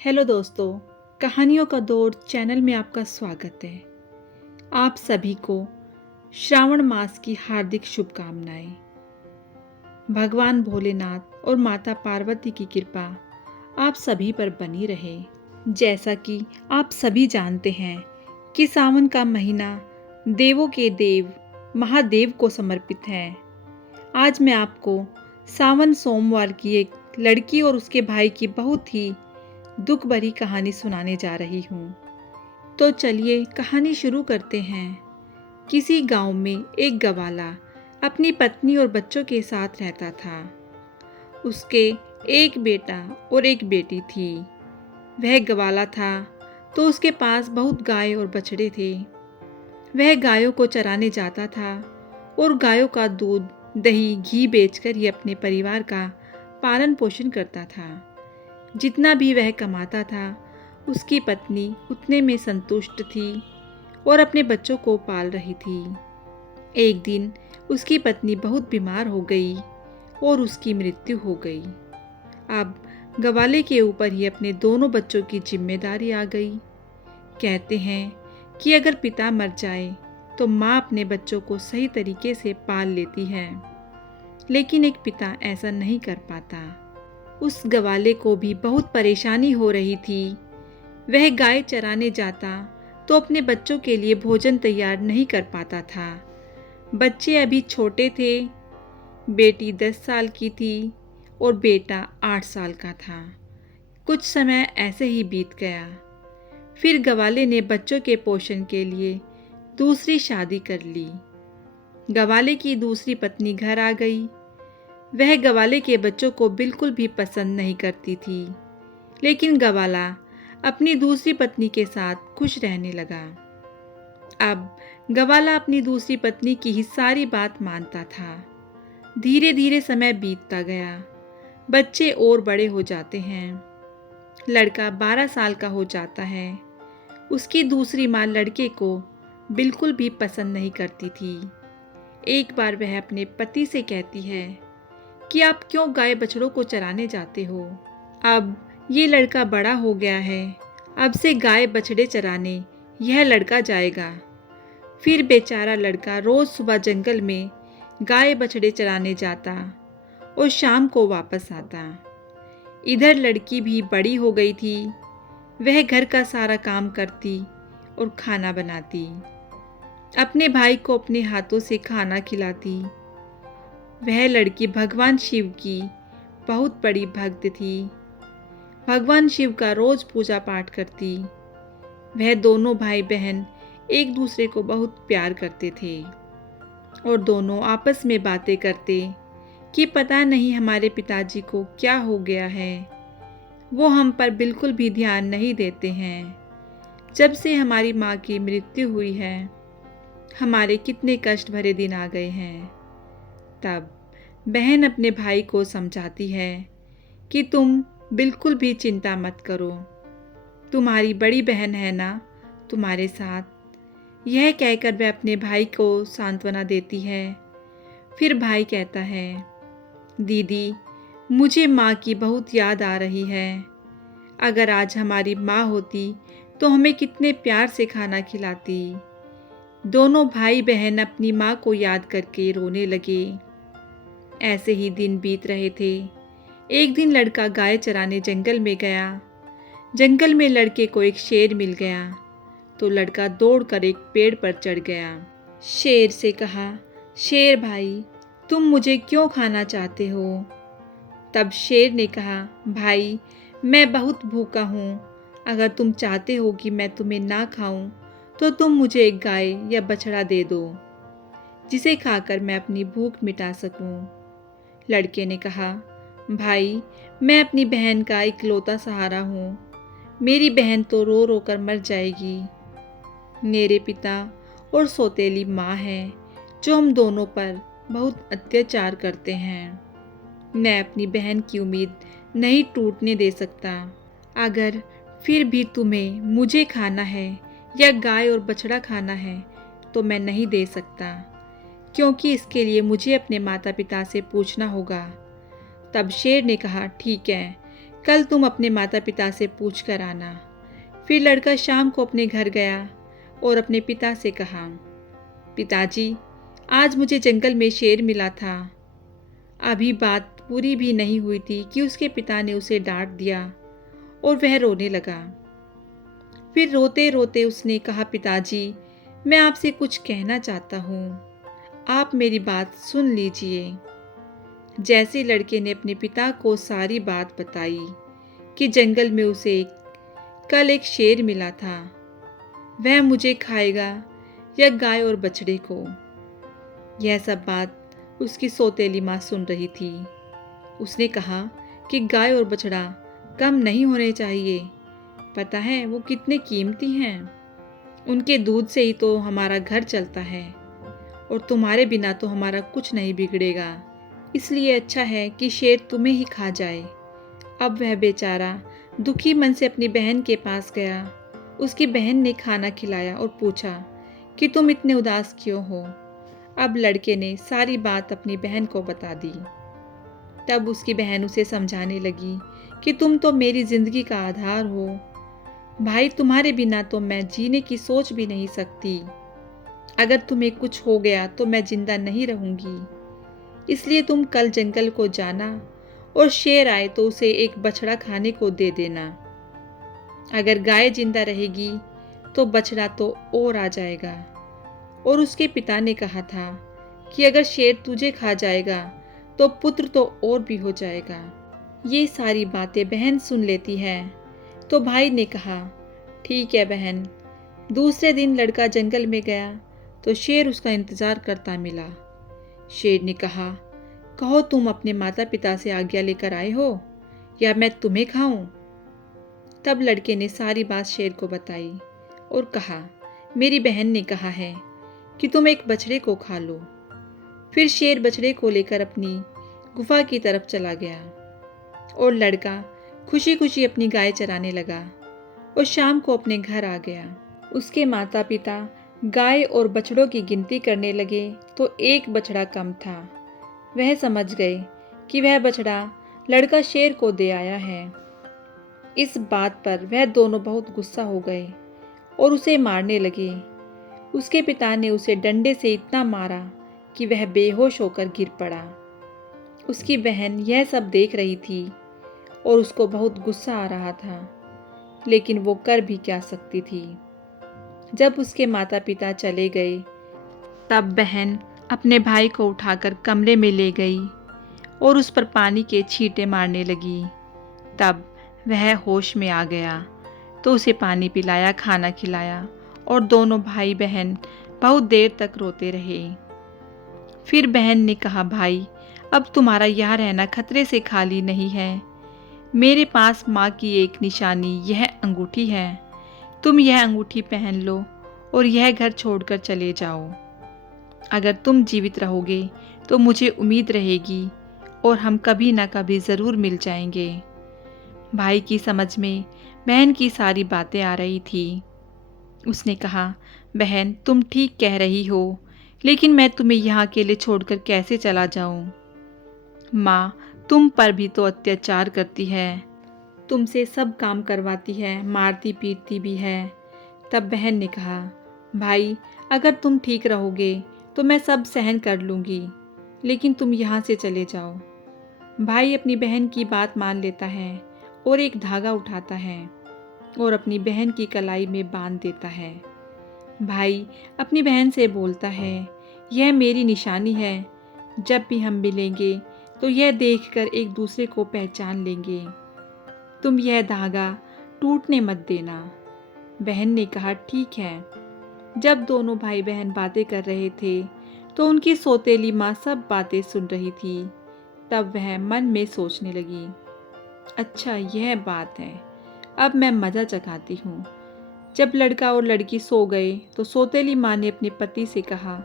Hello दोस्तों, कहानियों का दौर चैनल में आपका स्वागत है। आप सभी को श्रावण मास की हार्दिक शुभकामनाएं। भगवान भोलेनाथ और माता पार्वती की कृपा आप सभी पर बनी रहे। जैसा कि आप सभी जानते हैं कि सावन का महीना देवों के देव महादेव को समर्पित है। आज मैं आपको सावन सोमवार की एक लड़की और उसके भाई की बहुत ही दुख भरी कहानी सुनाने जा रही हूँ। तो चलिए कहानी शुरू करते हैं। किसी गांव में एक गवाला अपनी पत्नी और बच्चों के साथ रहता था। उसके एक बेटा और एक बेटी थी। वह गवाला था तो उसके पास बहुत गाय और बछड़े थे। वह गायों को चराने जाता था और गायों का दूध, दही, घी बेचकर ही अपने परिवार का पालन पोषण करता था। जितना भी वह कमाता था उसकी पत्नी उतने में संतुष्ट थी और अपने बच्चों को पाल रही थी। एक दिन उसकी पत्नी बहुत बीमार हो गई और उसकी मृत्यु हो गई। अब गवाले के ऊपर ही अपने दोनों बच्चों की जिम्मेदारी आ गई। कहते हैं कि अगर पिता मर जाए तो माँ अपने बच्चों को सही तरीके से पाल लेती है, लेकिन एक पिता ऐसा नहीं कर पाता। उस गवाले को भी बहुत परेशानी हो रही थी। वह गाय चराने जाता तो अपने बच्चों के लिए भोजन तैयार नहीं कर पाता था। बच्चे अभी छोटे थे। बेटी 10 साल की थी और बेटा 8 साल का था। कुछ समय ऐसे ही बीत गया। फिर गवाले ने बच्चों के पोषण के लिए दूसरी शादी कर ली। गवाले की दूसरी पत्नी घर आ गई। वह गवाले के बच्चों को बिल्कुल भी पसंद नहीं करती थी, लेकिन गवाला अपनी दूसरी पत्नी के साथ खुश रहने लगा। अब गवाला अपनी दूसरी पत्नी की ही सारी बात मानता था। धीरे धीरे समय बीतता गया। बच्चे और बड़े हो जाते हैं। लड़का 12 साल का हो जाता है। उसकी दूसरी माँ लड़के को बिल्कुल भी पसंद नहीं करती थी। एक बार वह अपने पति से कहती है कि आप क्यों गाय बछड़ों को चराने जाते हो? अब ये लड़का बड़ा हो गया है, अब से गाय बछड़े चराने यह लड़का जाएगा। फिर बेचारा लड़का रोज सुबह जंगल में गाय बछड़े चराने जाता और शाम को वापस आता। इधर लड़की भी बड़ी हो गई थी। वह घर का सारा काम करती और खाना बनाती। अपने भाई को अपने हाथों से खाना खिलाती। वह लड़की भगवान शिव की बहुत बड़ी भक्त थी। भगवान शिव का रोज पूजा पाठ करती। वह दोनों भाई बहन एक दूसरे को बहुत प्यार करते थे और दोनों आपस में बातें करते कि पता नहीं हमारे पिताजी को क्या हो गया है। वो हम पर बिल्कुल भी ध्यान नहीं देते हैं। जब से हमारी माँ की मृत्यु हुई है, हमारे कितने कष्ट भरे दिन आ गए हैं। तब बहन अपने भाई को समझाती है कि तुम बिल्कुल भी चिंता मत करो, तुम्हारी बड़ी बहन है ना तुम्हारे साथ। यह कहकर वह अपने भाई को सांत्वना देती है। फिर भाई कहता है, दीदी मुझे माँ की बहुत याद आ रही है। अगर आज हमारी माँ होती तो हमें कितने प्यार से खाना खिलाती। दोनों भाई बहन अपनी माँ को याद करके रोने लगे। ऐसे ही दिन बीत रहे थे। एक दिन लड़का गाय चराने जंगल में गया। जंगल में लड़के को एक शेर मिल गया तो लड़का दौड़कर एक पेड़ पर चढ़ गया। शेर से कहा, शेर भाई तुम मुझे क्यों खाना चाहते हो? तब शेर ने कहा, भाई मैं बहुत भूखा हूँ। अगर तुम चाहते हो कि मैं तुम्हें ना खाऊं तो तुम मुझे एक गाय या बछड़ा दे दो, जिसे खाकर मैं अपनी भूख मिटा सकूं। लड़के ने कहा, भाई मैं अपनी बहन का इकलौता सहारा हूँ। मेरी बहन तो रो रो कर मर जाएगी। मेरे पिता और सौतेली माँ हैं जो हम दोनों पर बहुत अत्याचार करते हैं। मैं अपनी बहन की उम्मीद नहीं टूटने दे सकता। अगर फिर भी तुम्हें मुझे खाना है या गाय और बछड़ा खाना है तो मैं नहीं दे सकता, क्योंकि इसके लिए मुझे अपने माता पिता से पूछना होगा। तब शेर ने कहा, ठीक है, कल तुम अपने माता पिता से पूछ कर आना। फिर लड़का शाम को अपने घर गया और अपने पिता से कहा, पिताजी, आज मुझे जंगल में शेर मिला था। अभी बात पूरी भी नहीं हुई थी कि उसके पिता ने उसे डांट दिया और वह रोने लगा। फिर रोते रोते उसने कहा, पिताजी, मैं आपसे कुछ कहना चाहता हूँ, आप मेरी बात सुन लीजिए। जैसे लड़के ने अपने पिता को सारी बात बताई कि जंगल में उसे कल एक शेर मिला था, वह मुझे खाएगा या गाय और बछड़े को। यह सब बात उसकी सौतेली माँ सुन रही थी। उसने कहा कि गाय और बछड़ा कम नहीं होने चाहिए। पता है वो कितने कीमती हैं। उनके दूध से ही तो हमारा घर चलता है और तुम्हारे बिना तो हमारा कुछ नहीं बिगड़ेगा। इसलिए अच्छा है कि शेर तुम्हें ही खा जाए। अब वह बेचारा दुखी मन से अपनी बहन के पास गया। उसकी बहन ने खाना खिलाया और पूछा कि तुम इतने उदास क्यों हो। अब लड़के ने सारी बात अपनी बहन को बता दी। तब उसकी बहन उसे समझाने लगी कि तुम तो मेरी जिंदगी का आधार हो भाई, तुम्हारे बिना तो मैं जीने की सोच भी नहीं सकती। अगर तुम्हें कुछ हो गया तो मैं जिंदा नहीं रहूंगी। इसलिए तुम कल जंगल को जाना और शेर आए तो उसे एक बछड़ा खाने को दे देना। अगर गाय जिंदा रहेगी तो बछड़ा तो और आ जाएगा। और उसके पिता ने कहा था कि अगर शेर तुझे खा जाएगा तो पुत्र तो और भी हो जाएगा। ये सारी बातें बहन सुन लेती है तो भाई ने कहा, ठीक है बहन। दूसरे दिन लड़का जंगल में गया तो शेर उसका इंतजार करता मिला। शेर ने कहा, कहो तुम अपने माता पिता से आज्ञा लेकर आए हो या मैं तुम्हें खाऊं। तब लड़के ने सारी बात शेर को बताई और कहा, मेरी बहन ने कहा है कि तुम एक बछड़े को खा लो। फिर शेर बछड़े को लेकर अपनी गुफा की तरफ चला गया और लड़का खुशी खुशी अपनी गाय चराने लगा और शाम को अपने घर आ गया। उसके माता पिता गाय और बछड़ों की गिनती करने लगे तो एक बछड़ा कम था। वह समझ गए कि वह बछड़ा लड़का शेर को दे आया है। इस बात पर वह दोनों बहुत गुस्सा हो गए और उसे मारने लगे। उसके पिता ने उसे डंडे से इतना मारा कि वह बेहोश होकर गिर पड़ा। उसकी बहन यह सब देख रही थी और उसको बहुत गुस्सा आ रहा था, लेकिन वो कर भी क्या सकती थी। जब उसके माता पिता चले गए तब बहन अपने भाई को उठाकर कमरे में ले गई और उस पर पानी के छींटे मारने लगी। तब वह होश में आ गया तो उसे पानी पिलाया, खाना खिलाया और दोनों भाई बहन बहुत देर तक रोते रहे। फिर बहन ने कहा, भाई, अब तुम्हारा यहाँ रहना खतरे से खाली नहीं है। मेरे पास माँ की एक निशानी यह अंगूठी है। तुम यह अंगूठी पहन लो और यह घर छोड़कर चले जाओ। अगर तुम जीवित रहोगे तो मुझे उम्मीद रहेगी और हम कभी ना कभी ज़रूर मिल जाएंगे। भाई की समझ में बहन की सारी बातें आ रही थी। उसने कहा, बहन, तुम ठीक कह रही हो, लेकिन मैं तुम्हें यहाँ अकेले छोड़कर कैसे चला जाऊँ। माँ तुम पर भी तो अत्याचार करती है, तुमसे सब काम करवाती है, मारती पीटती भी है। तब बहन ने कहा, भाई, अगर तुम ठीक रहोगे तो मैं सब सहन कर लूँगी, लेकिन तुम यहाँ से चले जाओ। भाई अपनी बहन की बात मान लेता है और एक धागा उठाता है और अपनी बहन की कलाई में बांध देता है। भाई अपनी बहन से बोलता है, यह मेरी निशानी है। जब भी हम मिलेंगे तो यह देखकर एक दूसरे को पहचान लेंगे। तुम यह धागा टूटने मत देना। बहन ने कहा, ठीक है। जब दोनों भाई बहन बातें कर रहे थे तो उनकी सौतेली माँ सब बातें सुन रही थी। तब वह मन में सोचने लगी, अच्छा यह बात है, अब मैं मज़ा चखाती हूँ। जब लड़का और लड़की सो गए तो सौतेली माँ ने अपने पति से कहा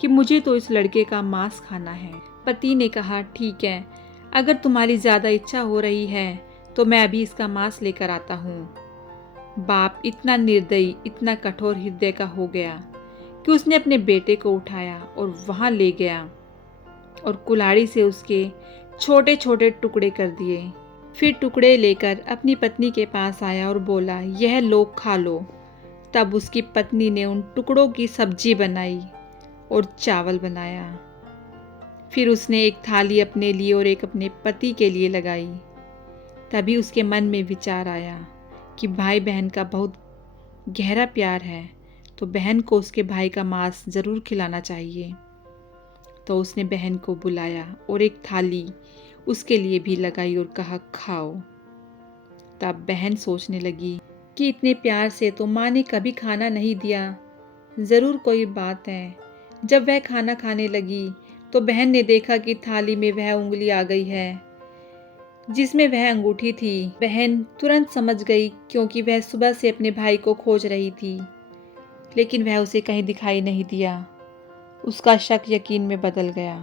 कि मुझे तो इस लड़के का मांस खाना है। पति ने कहा, ठीक है, अगर तुम्हारी ज़्यादा इच्छा हो रही है तो मैं अभी इसका मांस लेकर आता हूँ। बाप इतना निर्दयी, इतना कठोर हृदय का हो गया कि उसने अपने बेटे को उठाया और वहाँ ले गया और कुल्हाड़ी से उसके छोटे छोटे टुकड़े कर दिए। फिर टुकड़े लेकर अपनी पत्नी के पास आया और बोला, यह लो खा लो। तब उसकी पत्नी ने उन टुकड़ों की सब्जी बनाई और चावल बनाया। फिर उसने एक थाली अपने लिए और एक अपने पति के लिए लगाई। तभी उसके मन में विचार आया कि भाई बहन का बहुत गहरा प्यार है, तो बहन को उसके भाई का मांस जरूर खिलाना चाहिए। तो उसने बहन को बुलाया और एक थाली उसके लिए भी लगाई और कहा, खाओ। तब बहन सोचने लगी कि इतने प्यार से तो माँ ने कभी खाना नहीं दिया, ज़रूर कोई बात है। जब वह खाना खाने लगी तो बहन ने देखा कि थाली में वह उंगली आ गई है जिसमें वह अंगूठी थी। बहन तुरंत समझ गई, क्योंकि वह सुबह से अपने भाई को खोज रही थी, लेकिन वह उसे कहीं दिखाई नहीं दिया। उसका शक यकीन में बदल गया।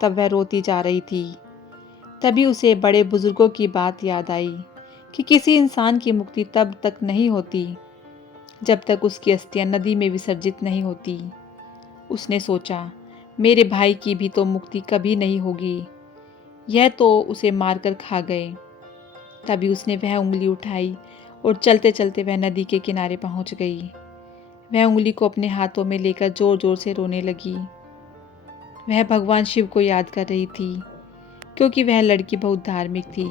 तब वह रोती जा रही थी। तभी उसे बड़े बुजुर्गों की बात याद आई कि किसी इंसान की मुक्ति तब तक नहीं होती जब तक उसकी अस्थियां नदी में विसर्जित नहीं होती। उसने सोचा, मेरे भाई की भी तो मुक्ति कभी नहीं होगी, यह तो उसे मारकर खा गए। तभी उसने वह उंगली उठाई और चलते चलते वह नदी के किनारे पहुंच गई। वह उंगली को अपने हाथों में लेकर जोर जोर से रोने लगी। वह भगवान शिव को याद कर रही थी, क्योंकि वह लड़की बहुत धार्मिक थी।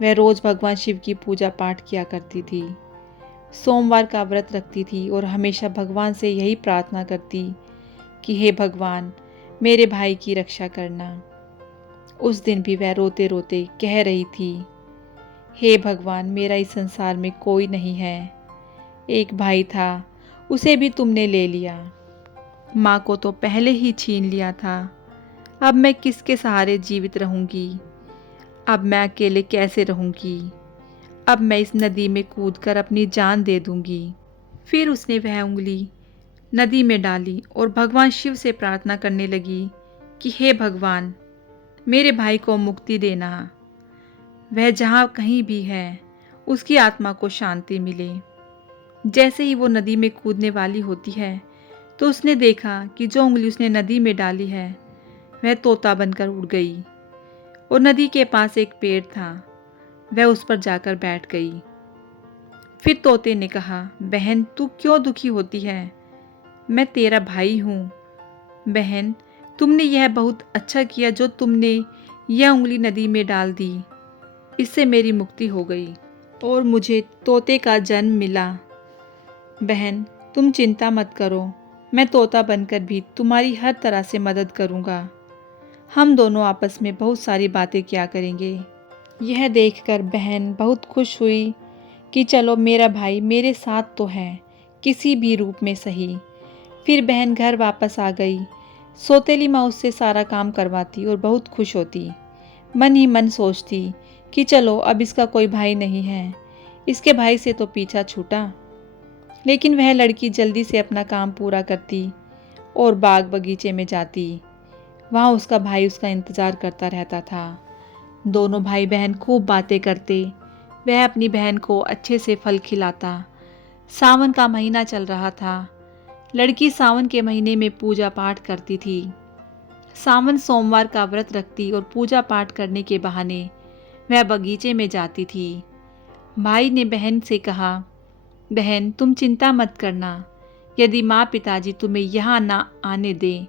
वह रोज भगवान शिव की पूजा पाठ किया करती थी, सोमवार का व्रत रखती थी और हमेशा भगवान से यही प्रार्थना करती कि हे भगवान, मेरे भाई की रक्षा करना। उस दिन भी वह रोते रोते कह रही थी, हे भगवान, मेरा इस संसार में कोई नहीं है। एक भाई था, उसे भी तुमने ले लिया। माँ को तो पहले ही छीन लिया था। अब मैं किसके सहारे जीवित रहूंगी? अब मैं अकेले कैसे रहूंगी? अब मैं इस नदी में कूदकर अपनी जान दे दूंगी। फिर उसने वह उंगली नदी में डाली और भगवान शिव से प्रार्थना करने लगी कि हे भगवान, मेरे भाई को मुक्ति देना। वह जहाँ कहीं भी है, उसकी आत्मा को शांति मिले। जैसे ही वो नदी में कूदने वाली होती है, तो उसने देखा कि जो उंगली उसने नदी में डाली है वह तोता बनकर उड़ गई और नदी के पास एक पेड़ था, वह उस पर जाकर बैठ गई। फिर तोते ने कहा, बहन, तू क्यों दुखी होती है? मैं तेरा भाई हूँ। बहन, तुमने यह बहुत अच्छा किया जो तुमने यह उंगली नदी में डाल दी। इससे मेरी मुक्ति हो गई और मुझे तोते का जन्म मिला। बहन, तुम चिंता मत करो, मैं तोता बनकर भी तुम्हारी हर तरह से मदद करूँगा। हम दोनों आपस में बहुत सारी बातें किया करेंगे। यह देखकर बहन बहुत खुश हुई कि चलो, मेरा भाई मेरे साथ तो है, किसी भी रूप में सही। फिर बहन घर वापस आ गई। सौतेली माँ उससे सारा काम करवाती और बहुत खुश होती। मन ही मन सोचती कि चलो, अब इसका कोई भाई नहीं है, इसके भाई से तो पीछा छूटा। लेकिन वह लड़की जल्दी से अपना काम पूरा करती और बाग बगीचे में जाती। वहाँ उसका भाई उसका इंतज़ार करता रहता था। दोनों भाई बहन खूब बातें करते। वह अपनी बहन को अच्छे से फल खिलाता। सावन का महीना चल रहा था। लड़की सावन के महीने में पूजा पाठ करती थी। सावन सोमवार का व्रत रखती और पूजा पाठ करने के बहाने वह बगीचे में जाती थी। भाई ने बहन से कहा, बहन, तुम चिंता मत करना। यदि माँ पिताजी तुम्हें यहाँ ना आने दें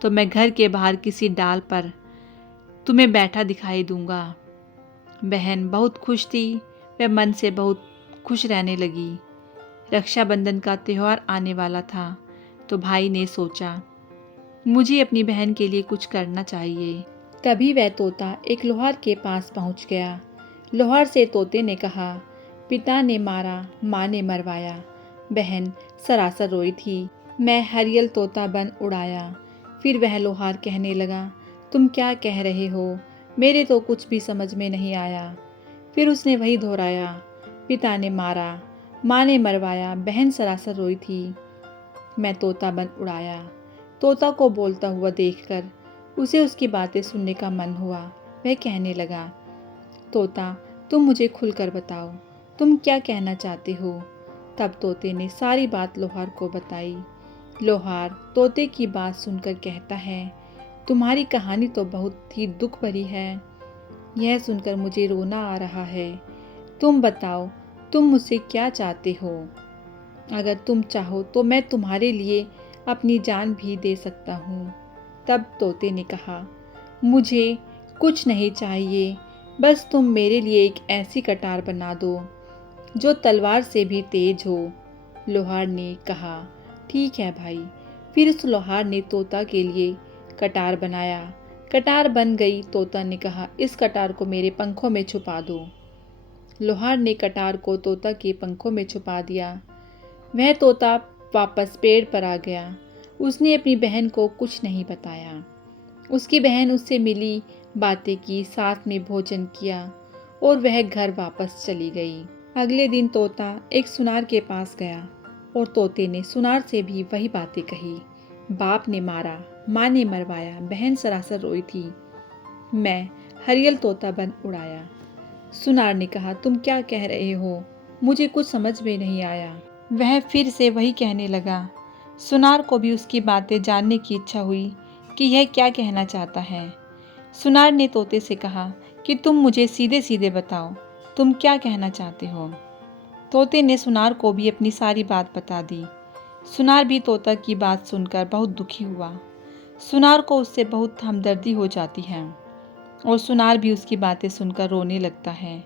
तो मैं घर के बाहर किसी डाल पर तुम्हें बैठा दिखाई दूंगा। बहन बहुत खुश थी। वह मन से बहुत खुश रहने लगी। रक्षाबंधन का त्यौहार आने वाला था, तो भाई ने सोचा, मुझे अपनी बहन के लिए कुछ करना चाहिए। तभी वह तोता एक लोहार के पास पहुंच गया। लोहार से तोते ने कहा, पिता ने मारा, माँ ने मरवाया। बहन सरासर रोई थी। मैं हरियल तोता बन उड़ाया। फिर वह लोहार कहने लगा, तुम क्या कह रहे हो? मेरे तो कुछ भी समझ में नहीं आया। फिर उसने वही दोहराया, पिता ने मारा, माँ ने मरवाया। बहन सरासर रोई थी। मैं तोता बन उड़ाया। तोता को बोलता हुआ देखकर उसे उसकी बातें सुनने का मन हुआ। वह कहने लगा, तोता, तुम मुझे खुलकर बताओ, तुम क्या कहना चाहते हो? तब तोते ने सारी बात लोहार को बताई। लोहार तोते की बात सुनकर कहता है, तुम्हारी कहानी तो बहुत ही दुख भरी है। यह सुनकर मुझे रोना आ रहा है। तुम बताओ, तुम मुझसे क्या चाहते हो? अगर तुम चाहो तो मैं तुम्हारे लिए अपनी जान भी दे सकता हूँ। तब तोते ने कहा, मुझे कुछ नहीं चाहिए, बस तुम मेरे लिए एक ऐसी कटार बना दो जो तलवार से भी तेज हो। लोहार ने कहा, ठीक है भाई। फिर उस लोहार ने तोता के लिए कटार बनाया। कटार बन गई। तोता ने कहा, इस कटार को मेरे पंखों में छुपा दो। लोहार ने कटार को तोता के पंखों में छुपा दिया। वह तोता वापस पेड़ पर आ गया। उसने अपनी बहन को कुछ नहीं बताया। उसकी बहन उससे मिली, बातें की, साथ में भोजन किया और वह घर वापस चली गई। अगले दिन तोता एक सुनार के पास गया और तोते ने सुनार से भी वही बातें कही। बाप ने मारा, माँ ने मरवाया, बहन सरासर रोई थी, मैं हरियल तोता बन उड़ाया। सुनार ने कहा, तुम क्या कह रहे हो? मुझे कुछ समझ में नहीं आया। वह फिर से वही कहने लगा। सुनार को भी उसकी बातें जानने की इच्छा हुई कि यह क्या कहना चाहता है। सुनार ने तोते से कहा कि तुम मुझे सीधे सीधे बताओ, तुम क्या कहना चाहते हो? तोते ने सुनार को भी अपनी सारी बात बता दी। सुनार भी तोता की बात सुनकर बहुत दुखी हुआ। सुनार को उससे बहुत हमदर्दी हो जाती है और सुनार भी उसकी बातें सुनकर रोने लगता है।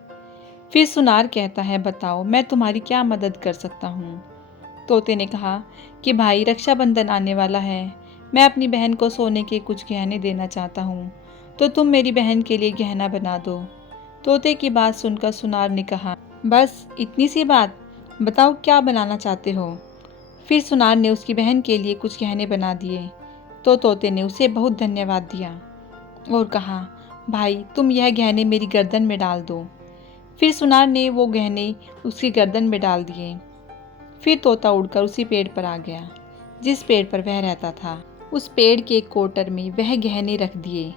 फिर सुनार कहता है, बताओ मैं तुम्हारी क्या मदद कर सकता हूँ? तोते ने कहा कि भाई, रक्षाबंधन आने वाला है, मैं अपनी बहन को सोने के कुछ गहने देना चाहता हूँ, तो तुम मेरी बहन के लिए गहना बना दो। तोते की बात सुनकर सुनार ने कहा, बस इतनी सी बात, बताओ क्या बनाना चाहते हो? फिर सुनार ने उसकी बहन के लिए कुछ गहने बना दिए। तो तोते ने उसे बहुत धन्यवाद दिया और कहा, भाई तुम यह गहने मेरी गर्दन में डाल दो। फिर सुनार ने वो गहने उसकी गर्दन में डाल दिए। फिर तोता उड़कर उसी पेड़ पर आ गया जिस पेड़ पर वह रहता था। उस पेड़ के कोटर में वह गहने रख दिए।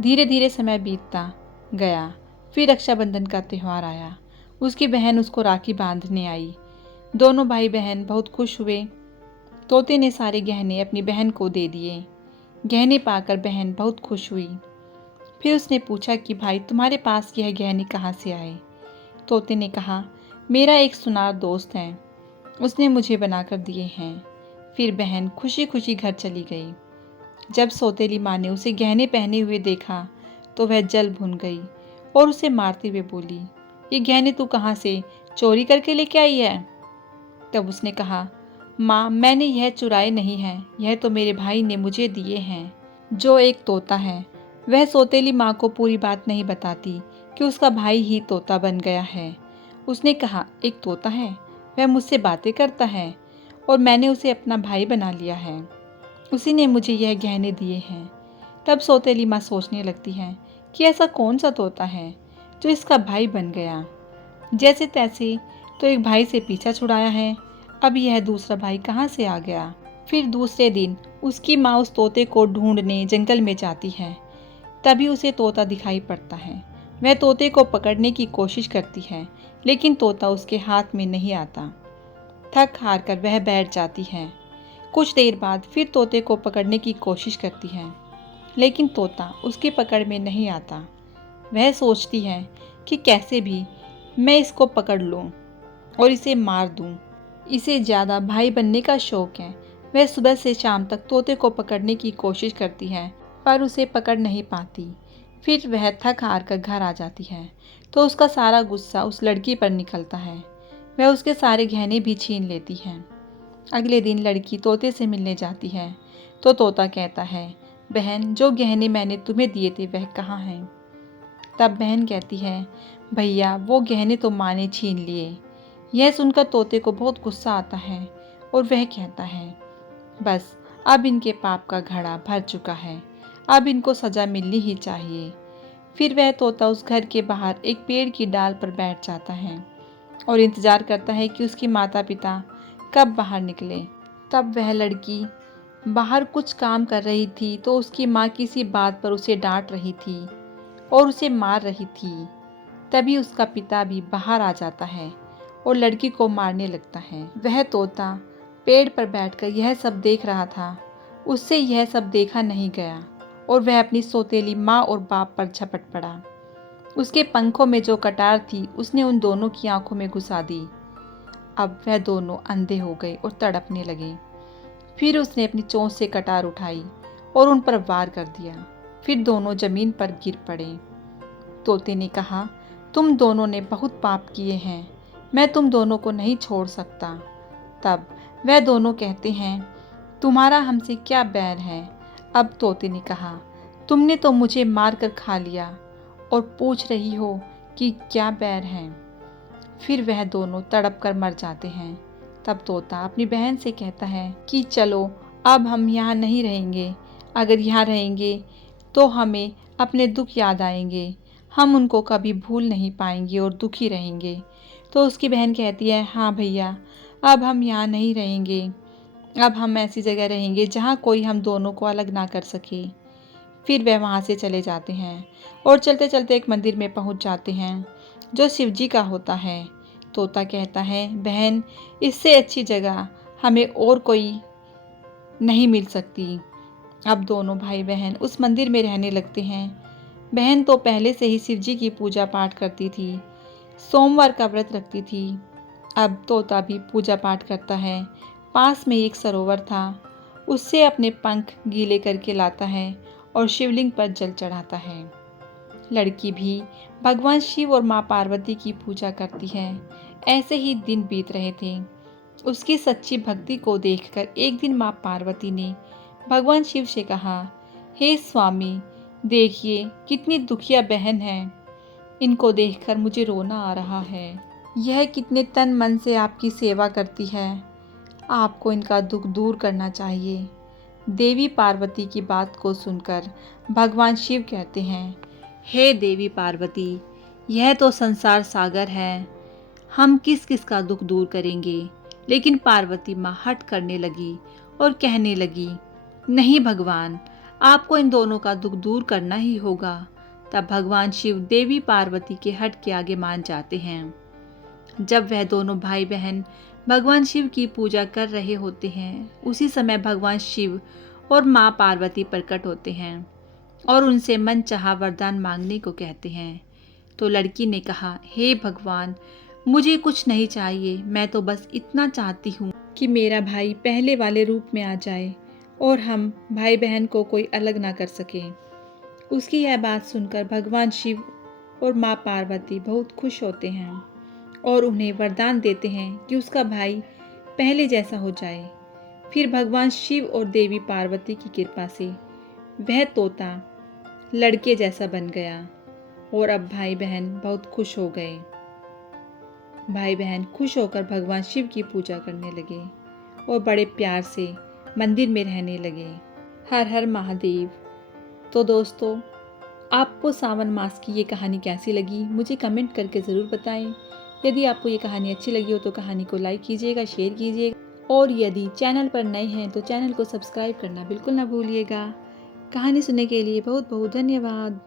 धीरे धीरे समय बीतता गया। फिर रक्षाबंधन का त्यौहार आया। उसकी बहन उसको राखी बांधने आई। दोनों भाई बहन बहुत खुश हुए। तोते ने सारे गहने अपनी बहन को दे दिए। गहने पाकर बहन बहुत खुश हुई। फिर उसने पूछा कि भाई, तुम्हारे पास यह गहने कहाँ से आए? तोते ने कहा, मेरा एक सुनार दोस्त है, उसने मुझे बनाकर दिए हैं। फिर बहन खुशी खुशी घर चली गई। जब सौतेली माँ ने उसे गहने पहने हुए देखा तो वह जल भुन गई और उसे मारते हुए बोली, ये गहने तू कहाँ से चोरी करके लेके आई है? तब उसने कहा, माँ, मैंने यह चुराए नहीं हैं, यह तो मेरे भाई ने मुझे दिए हैं। जो एक तोता है वह सौतेली माँ को पूरी बात नहीं बताती कि उसका भाई ही तोता बन गया है। उसने कहा, एक तोता है, वह मुझसे बातें करता है और मैंने उसे अपना भाई बना लिया है। उसी ने मुझे यह गहने दिए हैं। तब सौतेली माँ सोचने लगती है कि ऐसा कौन सा तोता है जो इसका भाई बन गया। जैसे तैसे तो एक भाई से पीछा छुड़ाया है, अब यह दूसरा भाई कहाँ से आ गया। फिर दूसरे दिन उसकी माँ उस तोते को ढूंढने जंगल में जाती है। तभी उसे तोता दिखाई पड़ता है। वह तोते को पकड़ने की कोशिश करती है, लेकिन तोता उसके हाथ में नहीं आता। थक हार कर वह बैठ जाती है। कुछ देर बाद फिर तोते को पकड़ने की कोशिश करती है, लेकिन तोता उसकी पकड़ में नहीं आता। वह सोचती है कि कैसे भी मैं इसको पकड़ लूं और इसे मार दूं। इसे ज़्यादा भाई बनने का शौक है। वह सुबह से शाम तक तोते को पकड़ने की कोशिश करती है, पर उसे पकड़ नहीं पाती। फिर वह थक हार कर घर आ जाती है तो उसका सारा गुस्सा उस लड़की पर निकलता है। वह उसके सारे गहने भी छीन लेती है। अगले दिन लड़की तोते से मिलने जाती है तो तोता कहता है, बहन, जो गहने मैंने तुम्हें दिए थे वह कहाँ हैं? तब बहन कहती है, भैया, वो गहने तो माँ ने छीन लिए। यह सुनकर तोते को बहुत गुस्सा आता है और वह कहता है, बस अब इनके पाप का घड़ा भर चुका है, अब इनको सज़ा मिलनी ही चाहिए। फिर वह तोता उस घर के बाहर एक पेड़ की डाल पर बैठ जाता है और इंतज़ार करता है कि उसकी माता पिता कब बाहर निकले। तब वह लड़की बाहर कुछ काम कर रही थी तो उसकी माँ किसी बात पर उसे डांट रही थी और उसे मार रही थी। तभी उसका पिता भी बाहर आ जाता है और लड़की को मारने लगता है। वह तोता पेड़ पर बैठकर यह सब देख रहा था। उससे यह सब देखा नहीं गया और वह अपनी सौतेली माँ और बाप पर झपट पड़ा। उसके पंखों में जो कटार थी उसने उन दोनों की आंखों में घुसा दी। अब वह दोनों अंधे हो गए और तड़पने लगे। फिर उसने अपनी चोंच से कटार उठाई और उन पर वार कर दिया। फिर दोनों जमीन पर गिर पड़े। तोते ने कहा, तुम दोनों ने बहुत पाप किए हैं, मैं तुम दोनों को नहीं छोड़ सकता। तब वह दोनों कहते हैं, तुम्हारा हमसे क्या बैर है। अब तोते ने कहा, तुमने तो मुझे मार कर खा लिया और पूछ रही हो कि क्या बैर है। फिर वह दोनों तड़प कर मर जाते हैं। तब तोता अपनी बहन से कहता है कि चलो अब हम यहाँ नहीं रहेंगे। अगर यहाँ रहेंगे तो हमें अपने दुख याद आएंगे, हम उनको कभी भूल नहीं पाएंगे और दुखी रहेंगे। तो उसकी बहन कहती है, हाँ भैया, अब हम यहाँ नहीं रहेंगे। अब हम ऐसी जगह रहेंगे जहाँ कोई हम दोनों को अलग ना कर सके। फिर वह वहाँ से चले जाते हैं और चलते चलते एक मंदिर में पहुँच जाते हैं जो शिव जी का होता है। तोता कहता है, बहन, इससे अच्छी जगह हमें और कोई नहीं मिल सकती। अब दोनों भाई बहन उस मंदिर में रहने लगते हैं। बहन तो पहले से ही शिव जी की पूजा पाठ करती थी, सोमवार का व्रत रखती थी। अब तोता भी पूजा पाठ करता है। पास में एक सरोवर था, उससे अपने पंख गीले करके लाता है और शिवलिंग पर जल चढ़ाता है। लड़की भी भगवान शिव और माँ पार्वती की पूजा करती है। ऐसे ही दिन बीत रहे थे। उसकी सच्ची भक्ति को देखकर एक दिन माँ पार्वती ने भगवान शिव से कहा, हे स्वामी, देखिए कितनी दुखिया बहन है, इनको देखकर मुझे रोना आ रहा है। यह कितने तन मन से आपकी सेवा करती है, आपको इनका दुख दूर करना चाहिए। देवी पार्वती की बात को सुनकर भगवान शिव कहते हैं, हे देवी पार्वती, यह तो संसार सागर है, हम किस किस का दुख दूर करेंगे। लेकिन पार्वती माँ हट करने लगी और कहने लगी, नहीं भगवान, आपको इन दोनों का दुख दूर करना ही होगा। तब भगवान शिव देवी पार्वती के हट के आगे मान जाते हैं। जब वह दोनों भाई बहन भगवान शिव की पूजा कर रहे होते हैं, उसी समय भगवान शिव और माँ पार्वती प्रकट होते हैं और उनसे मनचाहा वरदान मांगने को कहते हैं। तो लड़की ने कहा, हे भगवान, मुझे कुछ नहीं चाहिए, मैं तो बस इतना चाहती हूँ कि मेरा भाई पहले वाले रूप में आ जाए और हम भाई बहन को कोई अलग ना कर सके। उसकी यह बात सुनकर भगवान शिव और माँ पार्वती बहुत खुश होते हैं और उन्हें वरदान देते हैं कि उसका भाई पहले जैसा हो जाए। फिर भगवान शिव और देवी पार्वती की कृपा से वह तोता लड़के जैसा बन गया और अब भाई बहन बहुत खुश हो गए। भाई बहन खुश होकर भगवान शिव की पूजा करने लगे और बड़े प्यार से मंदिर में रहने लगे। हर हर महादेव। तो दोस्तों, आपको सावन मास की ये कहानी कैसी लगी मुझे कमेंट करके ज़रूर बताएं। यदि आपको ये कहानी अच्छी लगी हो तो कहानी को लाइक कीजिएगा, शेयर कीजिएगा और यदि चैनल पर नए हैं तो चैनल को सब्सक्राइब करना बिल्कुल ना भूलिएगा। कहानी सुनने के लिए बहुत बहुत धन्यवाद।